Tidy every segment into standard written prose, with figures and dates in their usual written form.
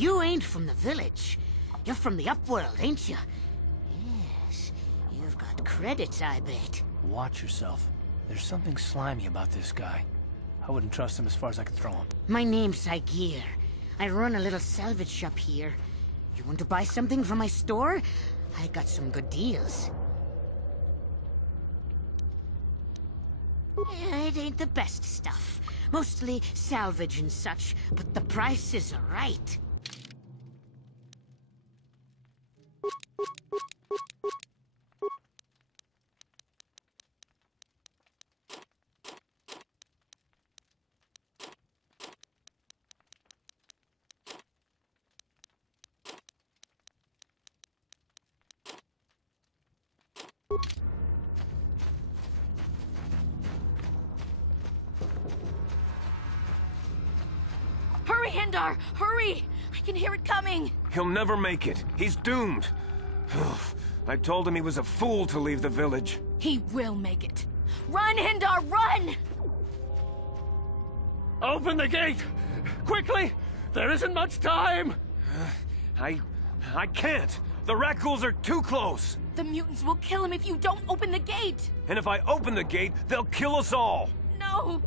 You ain't from the village. You're from the upworld, ain't you? Yes, you've got credits, I bet. Watch yourself. There's something slimy about this guy. I wouldn't trust him as far as I could throw him. My name's Saigir. I run a little salvage shop here. You want to buy something from my store? I got some good deals. It ain't the best stuff. Mostly salvage and such, but the prices are right. Hurry, Hindar! Hurry! I can hear it coming! He'll never make it. He's doomed. I told him he was a fool to leave the village. He will make it. Run, Hindar, run! Open the gate! Quickly! There isn't much time! I can't. The Rakghouls are too close. The mutants will kill him if you don't open the gate! And if I open the gate, they'll kill us all. No!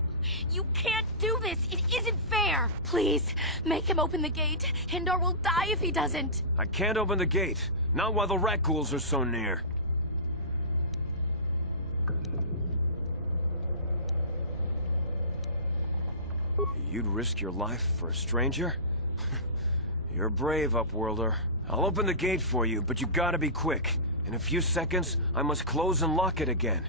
You can't do this! It isn't fair! Please, make him open the gate. Hindar will die if he doesn't. I can't open the gate. Not while the Rakghouls are so near. You'd risk your life for a stranger? You're brave, Upworlder. I'll open the gate for you, but you gotta be quick. In a few seconds, I must close and lock it again.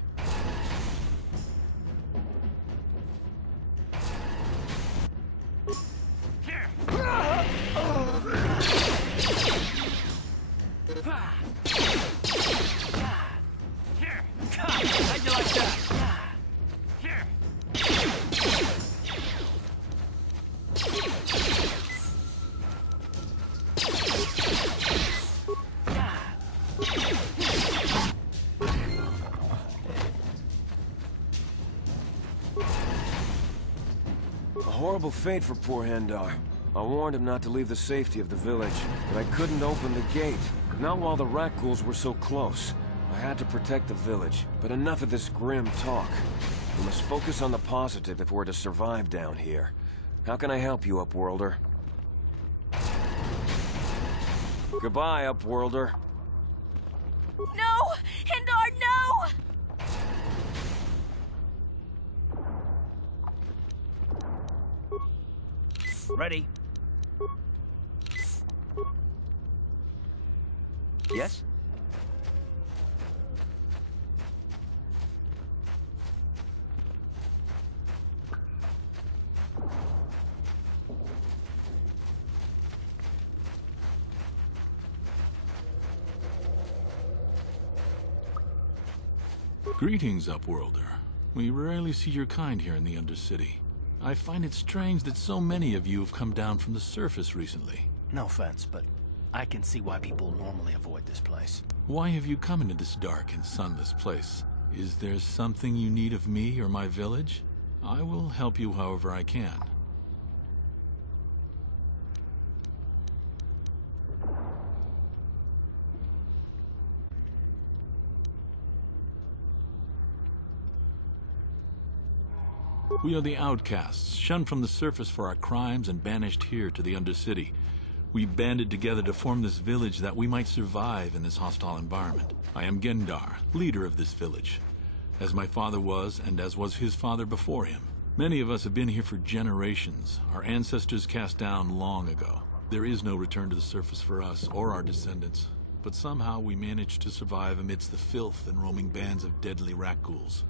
How'd you like that? A horrible fate for poor Hendar. I warned him not to leave the safety of the village, but I couldn't open the gate. Not while the Rakghouls were so close. I had to protect the village, but enough of this grim talk. We must focus on the positive if we're to survive down here. How can I help you, Upworlder? Goodbye, Upworlder. No! Hindar, no! Ready? Yes? Greetings, Upworlder. We rarely see your kind here in the Undercity. I find it strange that so many of you have come down from the surface recently. No offense, but I can see why people normally avoid this place. Why have you come into this dark and sunless place? Is there something you need of me or my village? I will help you however I can. We are the outcasts, shunned from the surface for our crimes and banished here to the Undercity. We banded together to form this village that we might survive in this hostile environment. I am Gendar, leader of this village, as my father was and as was his father before him. Many of us have been here for generations, our ancestors cast down long ago. There is no return to the surface for us or our descendants, but somehow we managed to survive amidst the filth and roaming bands of deadly Rakghouls.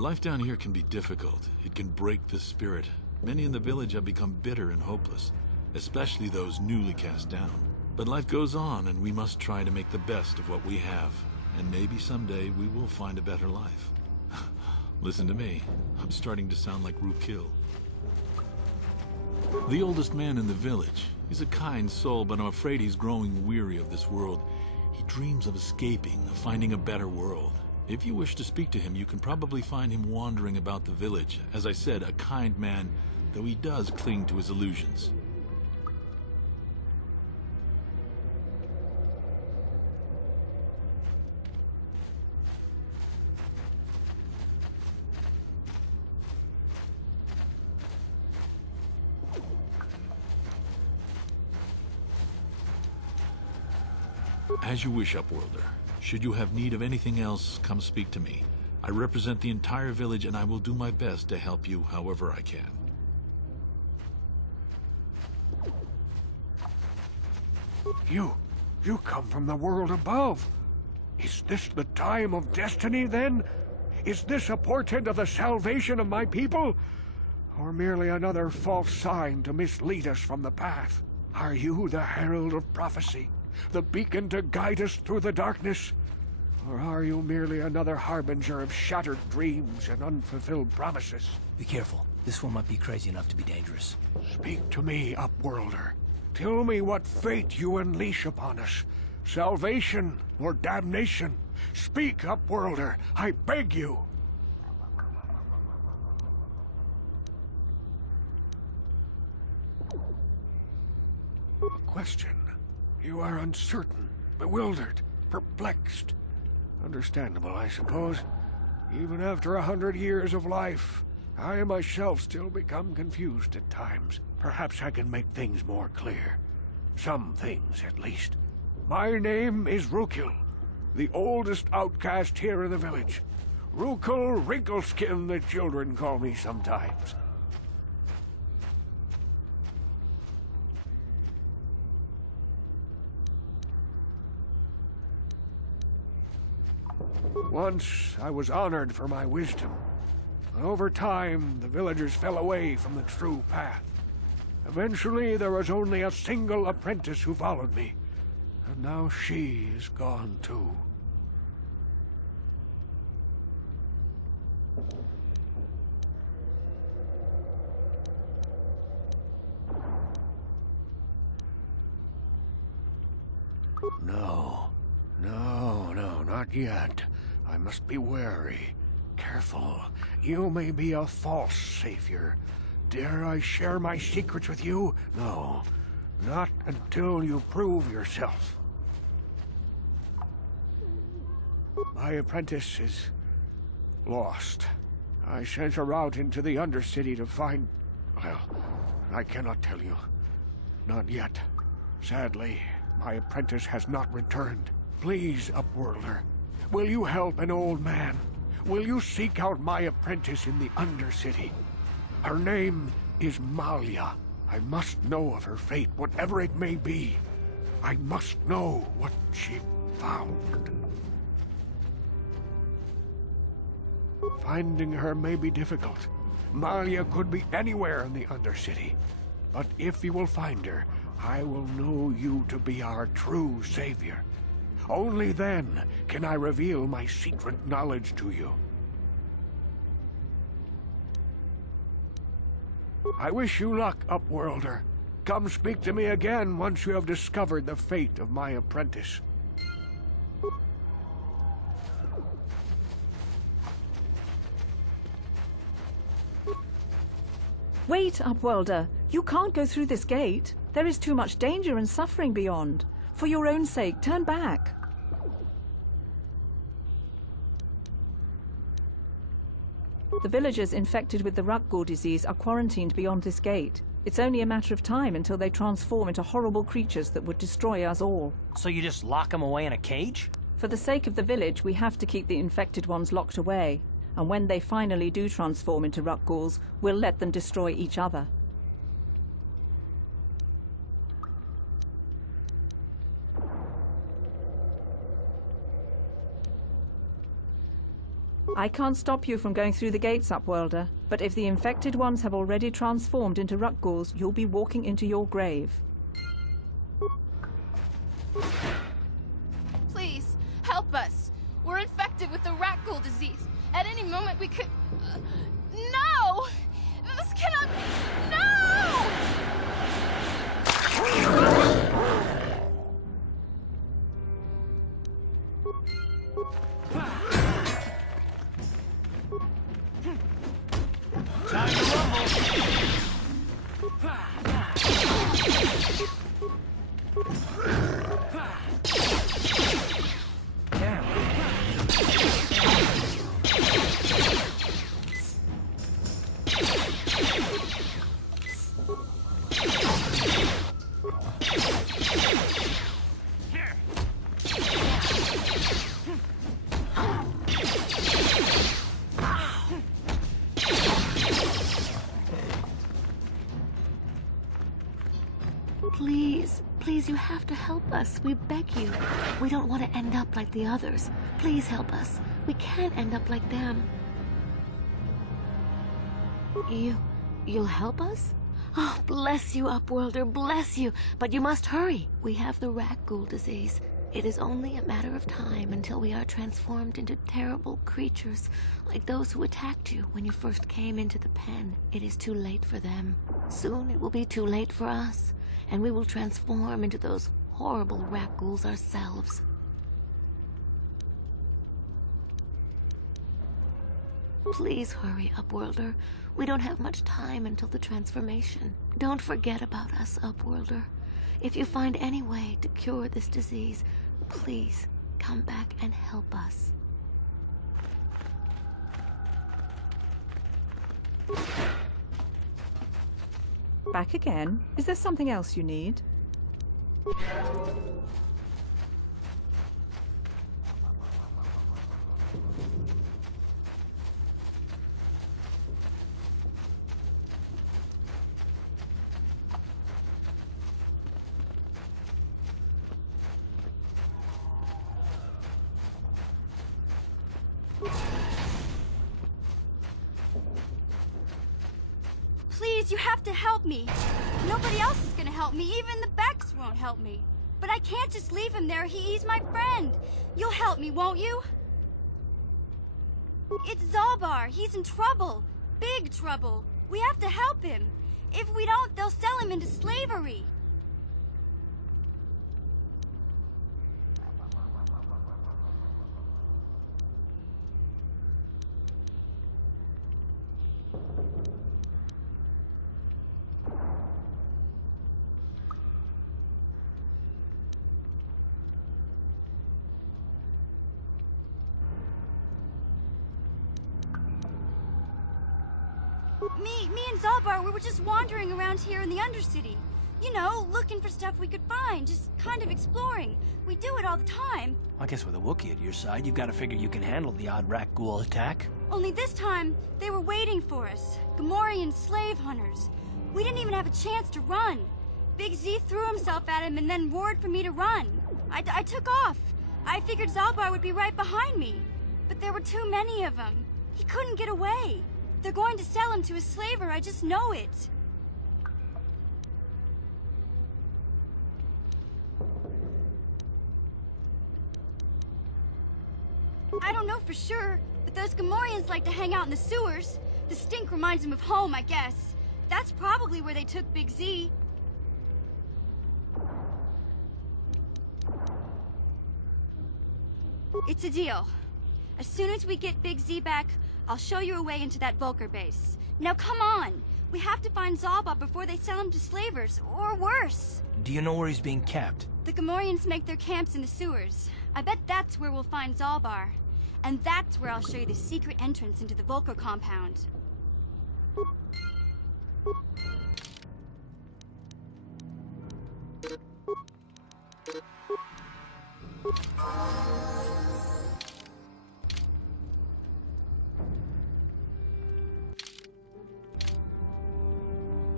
Life down here can be difficult. It can break the spirit. Many in the village have become bitter and hopeless, especially those newly cast down. But life goes on, and we must try to make the best of what we have. And maybe someday we will find a better life. Listen to me. I'm starting to sound like Rukil. The oldest man in the village. He's a kind soul, but I'm afraid he's growing weary of this world. He dreams of escaping, of finding a better world. If you wish to speak to him, you can probably find him wandering about the village. As I said, a kind man, though he does cling to his illusions. As you wish, Upworlder. Should you have need of anything else, come speak to me. I represent the entire village, and I will do my best to help you however I can. You come from the world above. Is this the time of destiny, then? Is this a portent of the salvation of my people? Or merely another false sign to mislead us from the path? Are you the herald of prophecy? The beacon to guide us through the darkness? Or are you merely another harbinger of shattered dreams and unfulfilled promises? Be careful. This one might be crazy enough to be dangerous. Speak to me, Upworlder. Tell me what fate you unleash upon us. Salvation or damnation? Speak, Upworlder, I beg you. A question. You are uncertain, bewildered, perplexed. Understandable, I suppose. Even after 100 years of life, I myself still become confused at times. Perhaps I can make things more clear. Some things, at least. My name is Rukil, the oldest outcast here in the village. Rukil Wrinkleskin, the children call me sometimes. Once I was honored for my wisdom. But over time, the villagers fell away from the true path. Eventually, there was only a single apprentice who followed me. And now she is gone too. No, not yet. I must be wary. Careful. You may be a false savior. Dare I share my secrets with you? No. Not until you prove yourself. My apprentice is lost. I sent her out into the Undercity to find... Well, I cannot tell you. Not yet. Sadly, my apprentice has not returned. Please, Upworlder, will you help an old man? Will you seek out my apprentice in the Undercity? Her name is Malia. I must know of her fate, whatever it may be. I must know what she found. Finding her may be difficult. Malia could be anywhere in the Undercity. But if you will find her, I will know you to be our true savior. Only then can I reveal my secret knowledge to you. I wish you luck, Upworlder. Come speak to me again once you have discovered the fate of my apprentice. Wait, Upworlder. You can't go through this gate. There is too much danger and suffering beyond. For your own sake, turn back. The villagers infected with the Rakghoul disease are quarantined beyond this gate. It's only a matter of time until they transform into horrible creatures that would destroy us all. So you just lock them away in a cage? For the sake of the village, we have to keep the infected ones locked away. And when they finally do transform into Rakghouls, we'll let them destroy each other. I can't stop you from going through the gates, Upworlder, but if the infected ones have already transformed into Rakghouls, you'll be walking into your grave. Please, help us. We're infected with the Rakghoul disease. At any moment we could... No! This cannot be... No! Time to rumble! Please, please, you have to help us. We beg you. We don't want to end up like the others. Please help us. We can't end up like them. You'll help us? Oh, bless you, Upworlder, bless you. But you must hurry. We have the rat ghoul disease. It is only a matter of time until we are transformed into terrible creatures, like those who attacked you when you first came into the pen. It is too late for them. Soon it will be too late for us, and we will transform into those horrible rat ghouls ourselves. Please hurry, Upworlder. We don't have much time until the transformation. Don't forget about us, Upworlder. If you find any way to cure this disease, please come back and help us. Back again? Is there something else you need? Please, you have to help me. Nobody else is gonna help me. Even the Becks won't help me. But I can't just leave him there. He's my friend. You'll help me, won't you? It's Zalbar. He's in trouble. Big trouble. We have to help him. If we don't, they'll sell him into slavery. Me and Zalbar, we were just wandering around here in the Undercity. You know, looking for stuff we could find, just kind of exploring. We do it all the time. I guess with a Wookiee at your side, you've got to figure you can handle the odd rat ghoul attack. Only this time, they were waiting for us. Gamorrean slave hunters. We didn't even have a chance to run. Big Z threw himself at him and then roared for me to run. I took off. I figured Zalbar would be right behind me. But there were too many of them. He couldn't get away. They're going to sell him to a slaver, I just know it. I don't know for sure, but those Gamorreans like to hang out in the sewers. The stink reminds them of home, I guess. That's probably where they took Big Z. It's a deal. As soon as we get Big Z back, I'll show you a way into that Vulcar base. Now come on! We have to find Zalbar before they sell him to slavers, or worse. Do you know where he's being kept? The Gamorreans make their camps in the sewers. I bet that's where we'll find Zalbar. And that's where I'll show you the secret entrance into the Vulcar compound.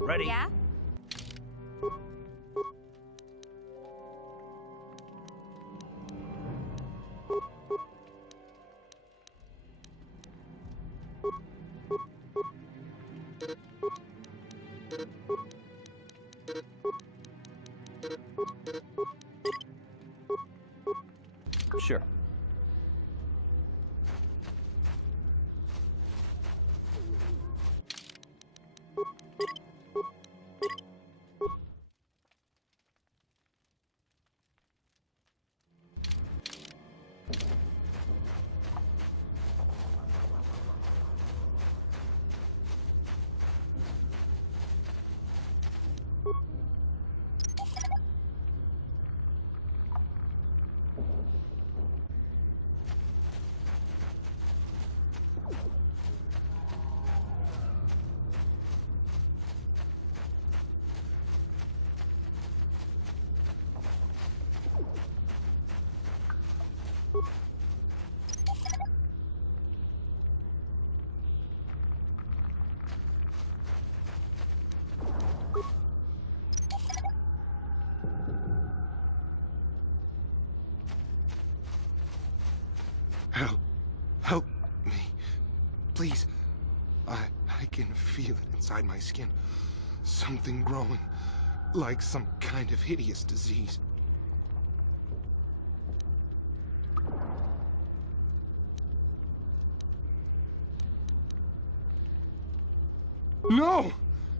Ready? Yeah? Sure. Help me. Please. I can feel it inside my skin. Something growing. Like some kind of hideous disease. No!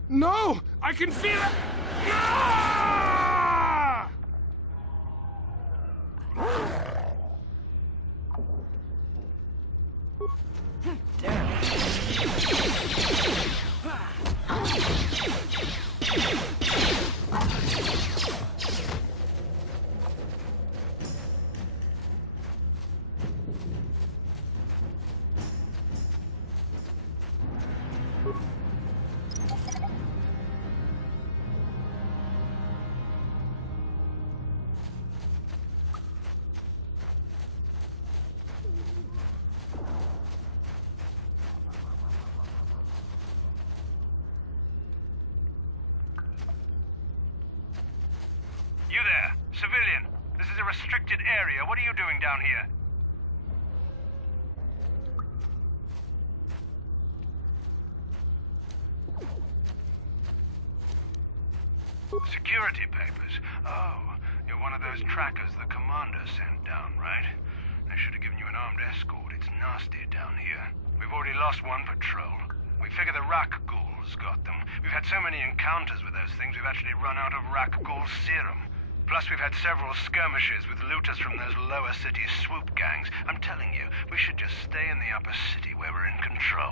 No! I can feel it! Ah! You there, civilian. This is a restricted area. What are you doing down here? Security papers. Oh, you're one of those trackers the commander sent down, right? They should have given you an armed escort. It's nasty down here. We've already lost one patrol. We figure the Rak ghouls got them. We've had so many encounters with those things, we've actually run out of Rak ghoul serum. Plus, we've had several skirmishes with looters from those lower city swoop gangs. I'm telling you, we should just stay in the upper city where we're in control.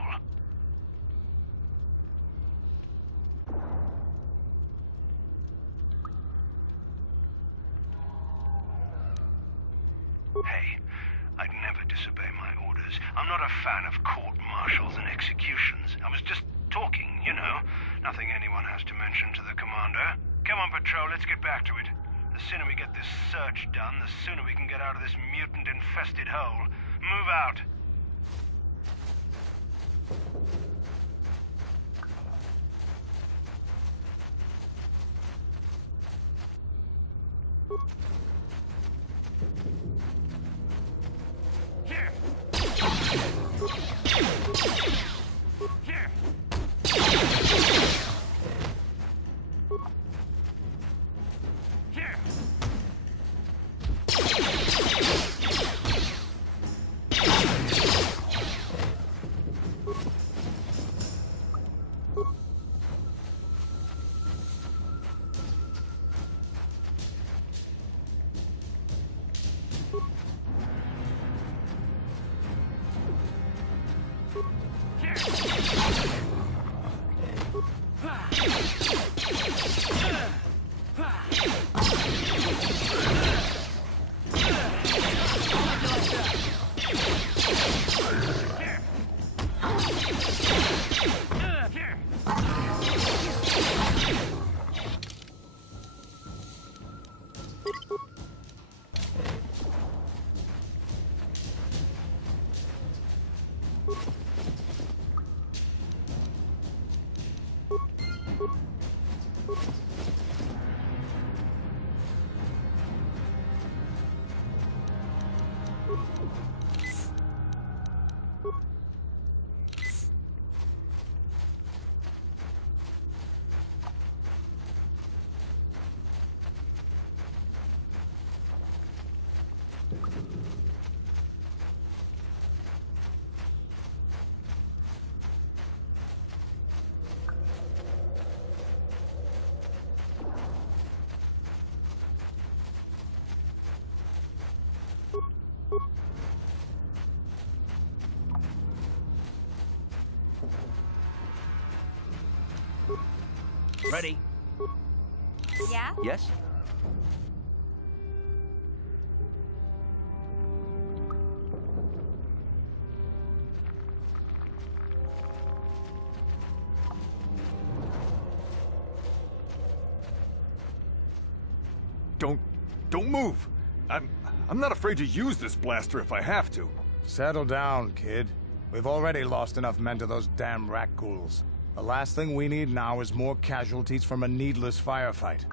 Hey, I'd never disobey my orders. I'm not a fan of court-martials and executions. I was just talking, you know. Nothing anyone has to mention to the commander. Come on, Patrol, let's get back to it. The sooner we get this search done, the sooner we can get out of this mutant-infested hole. Move out. Here. Here. Here. Ready? Yeah? Yes? Don't move. I'm not afraid to use this blaster if I have to. Settle down, kid. We've already lost enough men to those damn rat ghouls. The last thing we need now is more casualties from a needless firefight.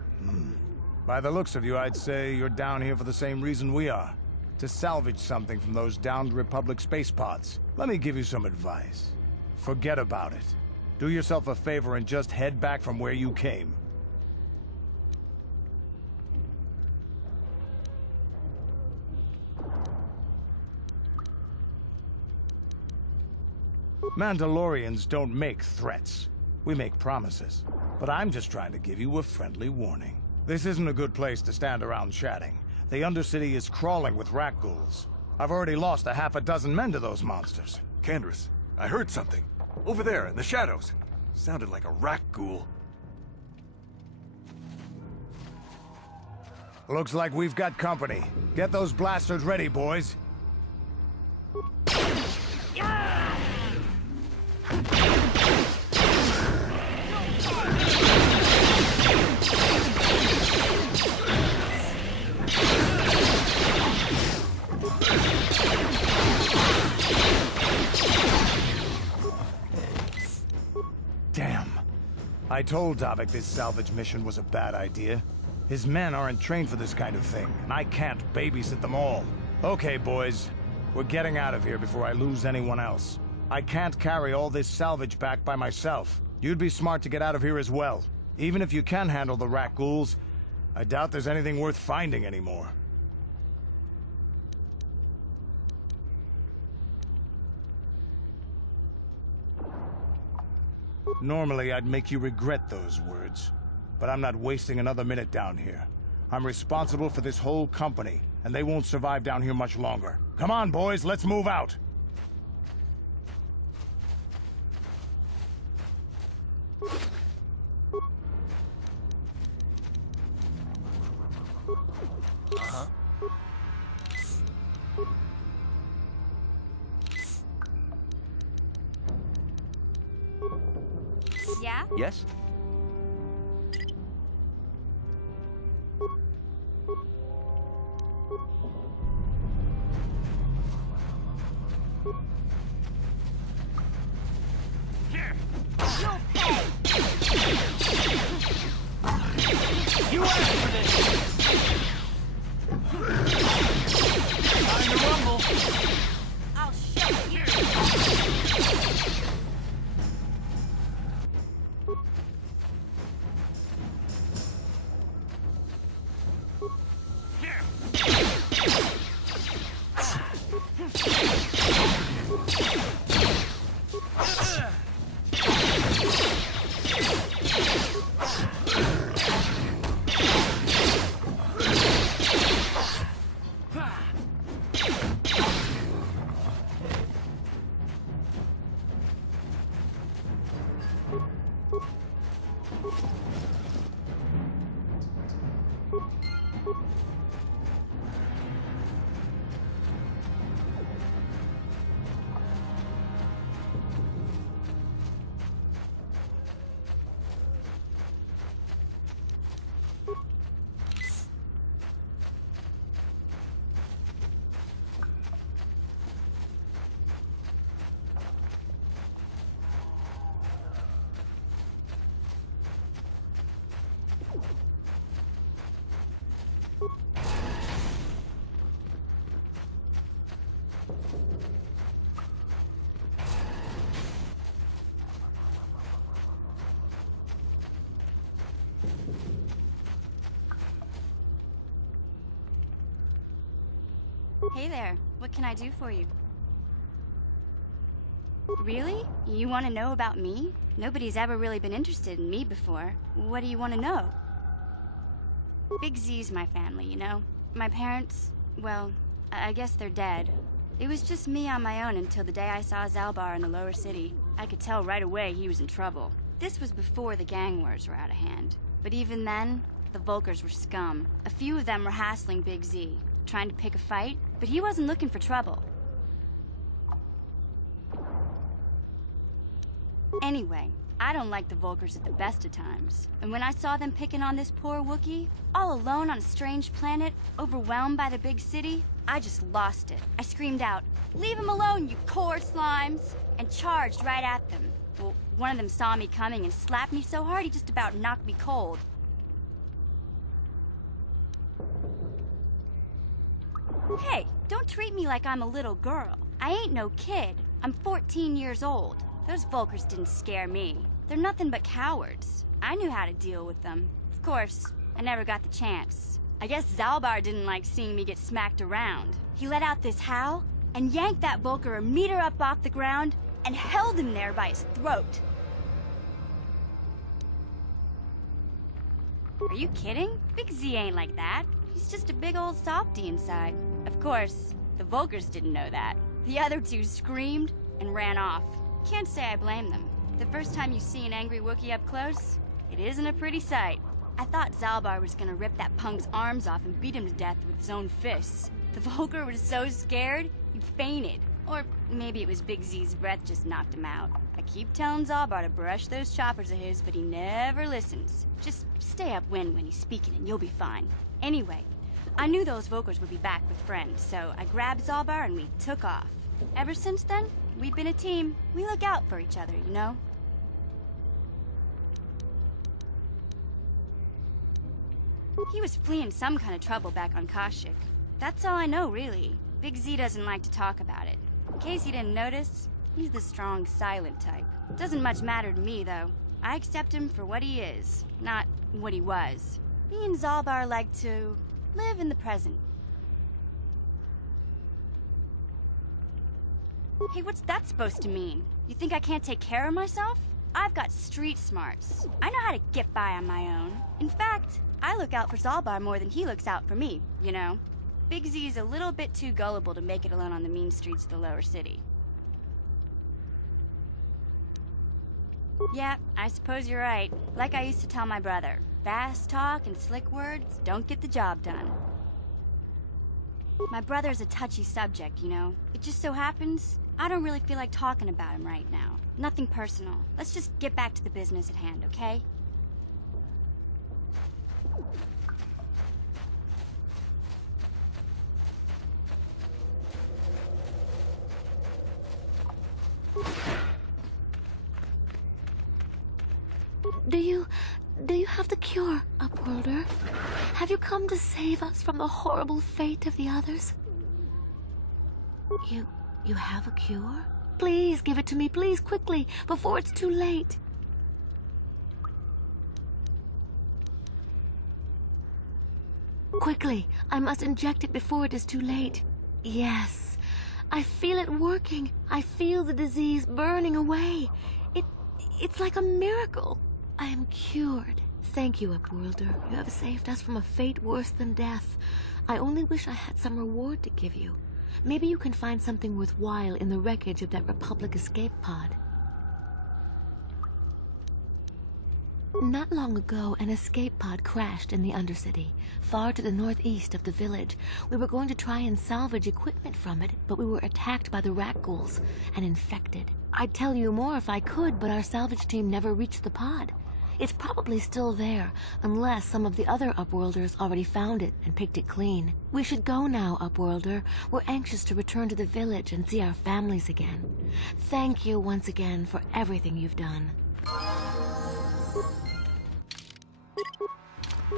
By the looks of you, I'd say you're down here for the same reason we are. to salvage something from those downed Republic space pods. Let me give you some advice. Forget about it. Do yourself a favor and just head back from where you came. Mandalorians don't make threats. We make promises. But I'm just trying to give you a friendly warning. This isn't a good place to stand around chatting. The Undercity is crawling with rat ghouls. I've already lost a half a dozen men to those monsters. Taris, I heard something. Over there, in the shadows. Sounded like a rat ghoul. Looks like we've got company. Get those blasters ready, boys. Damn. I told Davik this salvage mission was a bad idea. His men aren't trained for this kind of thing, and I can't babysit them all. Okay, boys. We're getting out of here before I lose anyone else. I can't carry all this salvage back by myself. You'd be smart to get out of here as well. Even if you can handle the rat ghouls, I doubt there's anything worth finding anymore. Normally, I'd make you regret those words, but I'm not wasting another minute down here. I'm responsible for this whole company, and they won't survive down here much longer. Come on, boys, let's move out! Uh-huh. Yeah? Yes? You asked for this! Time to rumble! I'll show you! Hey there, what can I do for you? Really? You want to know about me? Nobody's ever really been interested in me before. What do you want to know? Big Z's my family, you know? My parents, well, I guess they're dead. It was just me on my own until the day I saw Zalbar in the lower city. I could tell right away he was in trouble. This was before the gang wars were out of hand. But even then, the Vulkars were scum. A few of them were hassling Big Z, trying to pick a fight, but he wasn't looking for trouble. Anyway, I don't like the Vulkars at the best of times. And when I saw them picking on this poor Wookiee, all alone on a strange planet, overwhelmed by the big city, I just lost it. I screamed out, "Leave him alone, you core slimes!" and charged right at them. Well, one of them saw me coming and slapped me so hard he just about knocked me cold. Hey, don't treat me like I'm a little girl. I ain't no kid. I'm 14 years old. Those Volkers didn't scare me. They're nothing but cowards. I knew how to deal with them. Of course, I never got the chance. I guess Zalbar didn't like seeing me get smacked around. He let out this howl and yanked that Volker a meter up off the ground and held him there by his throat. Are you kidding? Big Z ain't like that. He's just a big old softy inside. Of course, the Volkers didn't know that. The other two screamed and ran off. Can't say I blame them. The first time you see an angry Wookiee up close, it isn't a pretty sight. I thought Zalbar was gonna rip that punk's arms off and beat him to death with his own fists. The Volker was so scared, he fainted. Or maybe it was Big Z's breath just knocked him out. I keep telling Zalbar to brush those choppers of his, but he never listens. Just stay upwind when he's speaking and you'll be fine. Anyway, I knew those Volkers would be back with friends, so I grabbed Zalbar and we took off. Ever since then, we've been a team. We look out for each other, you know? He was fleeing some kind of trouble back on Kashyyyk. That's all I know, really. Big Z doesn't like to talk about it. In case you didn't notice, he's the strong, silent type. Doesn't much matter to me, though. I accept him for what he is, not what he was. Me and Zalbar like to live in the present. Hey, what's that supposed to mean? You think I can't take care of myself? I've got street smarts. I know how to get by on my own. In fact, I look out for Zalbar more than he looks out for me, you know? Big Z's a little bit too gullible to make it alone on the mean streets of the lower city. Yeah, I suppose you're right. Like I used to tell my brother, fast talk and slick words don't get the job done. My brother's a touchy subject, you know? It just so happens, I don't really feel like talking about him right now. Nothing personal. Let's just get back to the business at hand, okay? Do you have the cure, Upworlder? Have you come to save us from the horrible fate of the others? You have a cure? Please give it to me, please, quickly, before it's too late. Quickly, I must inject it before it is too late. Yes, I feel it working. I feel the disease burning away. It's like a miracle. I am cured. Thank you, Upworlder. You have saved us from a fate worse than death. I only wish I had some reward to give you. Maybe you can find something worthwhile in the wreckage of that Republic escape pod. Not long ago, an escape pod crashed in the Undercity, far to the northeast of the village. We were going to try and salvage equipment from it, but we were attacked by the rat ghouls and infected. I'd tell you more if I could, but our salvage team never reached the pod. It's probably still there, unless some of the other Upworlders already found it and picked it clean. We should go now, Upworlder. We're anxious to return to the village and see our families again. Thank you once again for everything you've done.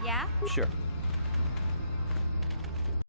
Yeah? Sure.